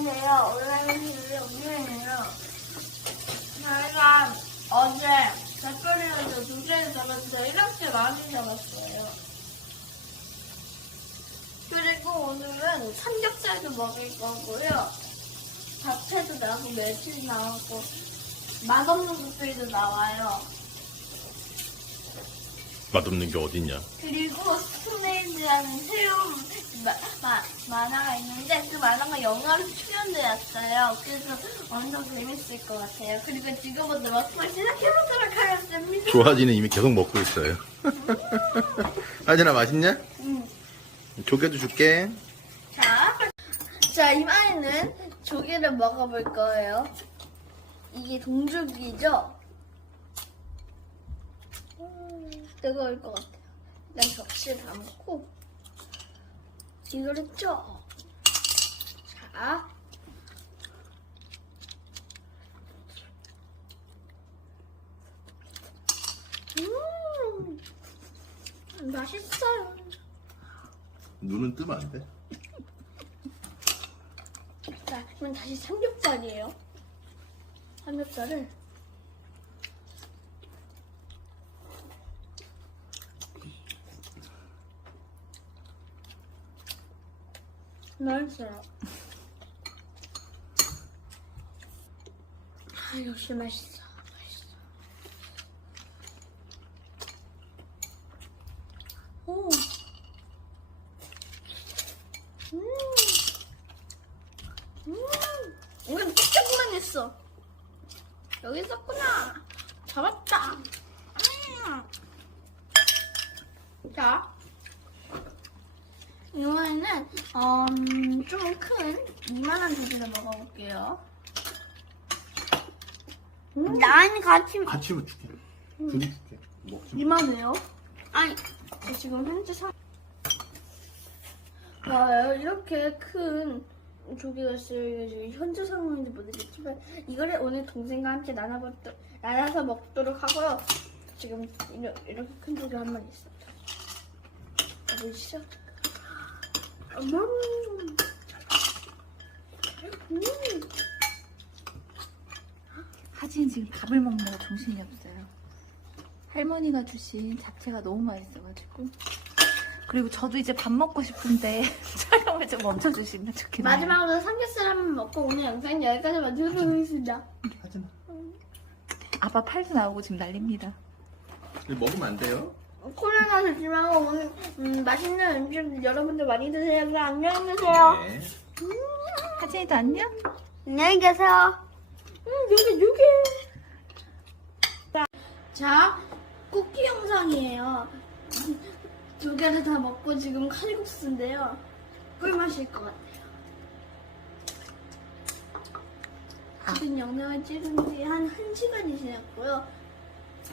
안녕하세요. 오늘은 집이 오늘이에요. 저희가 어제 닭도리를 두 개를 잡았어요. 이렇게 많이 잡았어요. 그리고 오늘은 삼겹살도 먹을 거고요. 잡채도 나오고 멸치 나오고 맛없는 것들도 나와요. 맛없는 게 어딨냐? 그리고 스톤 에이지라는 새로운 마, 마, 만화가 있는데 그 만화가 영화로 출연되었어요. 그래서 엄청 재밌을 것 같아요. 그리고 지금부터 먹방 시작해보도록 하겠습니다. 조아지는 이미 계속 먹고 있어요. 하진아 맛있냐? 음. 조개도 줄게. 자, 자 이번에는 조개를 먹어볼 거예요. 이게 동죽이죠? 음, 뜨거울 것 같아 요. 일단 접시에 담고 이거를 쪄. 자. 음, 맛있어요. 눈은 뜨면 안 돼? 자, 그럼 다시 삼겹살이에요. 삼겹살을 맛있어요. 아, 역시 맛있어. 맛있어. 오. 음. 음, 이건 조금만 했어. 여기 있었구나. 잡았다. 음. 자, 이번에는 음, 좀큰 이만한 조개를 먹어볼게요. 난 같이 같이 줄게. 둘이 줄게. 먹지 마. 이만해요? 아니, 저 지금 현재 상. 와, 이렇게 큰 조개가 있어요. 이게 지금 현재 상황인지 모르겠지만, 이거를 오늘 동생과 함께 나눠봤도, 나눠서 먹도록 하고요. 지금 이렇게 큰 조개 한 마리 있어요. 보이시죠? 음. 음. 하진 지금 밥을 먹는 거 정신이 없어요. 할머니가 주신 잡채가 너무 맛있어가지고. 그리고 저도 이제 밥 먹고 싶은데 촬영을 좀 멈춰주시면 좋겠네요. 마지막으로 삼겹살 한번 먹고 오늘 영상 여기까지 마치도록 하겠습니다. 하진아. 아빠 팔도 나오고 지금 난립니다. 이거 먹으면 안 돼요? 코로나 조심하고 오늘 음, 맛있는 음식 여러분들 많이 드세요. 그럼 안녕히 계세요. 네. 하진이도 안녕? 안녕히 계세요. 음, 여기 여기. 자, 자 쿠키 영상이에요. 두 개를 다 먹고 지금 칼국수인데요. 꿀맛일 것 같아요. 지금 영상을 찍은 지 한 1시간이 지났고요.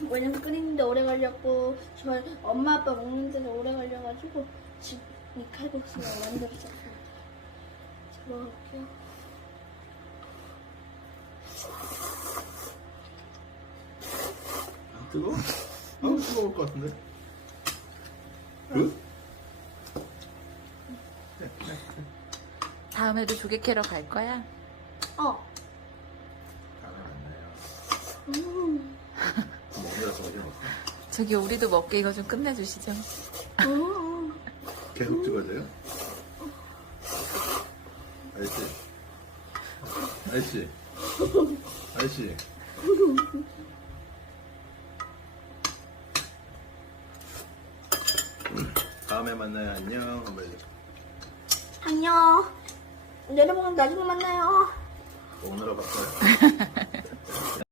왜냐면 끓이는데 오래 걸렸고 저희 엄마 아빠 먹는 데도 오래 걸려가지고 지금 이 칼국수를 만들었어요. 자, 먹을게요. 안 뜨거? 아우 뜨거울 것 같은데. 그? 다음에도 조개 캐러 갈 거야? 어. 가만 안 나요. 음. 먹으라서 어디 먹어? 저기 우리도 먹게 이거 좀 끝내주시죠. 음. 계속 찍어줘요? 아저씨. 아저씨. 아저씨. 다음에 만나요. 안녕. 한번 해줘. 안녕. 여러분 나중에 만나요. 오늘아 봤어요.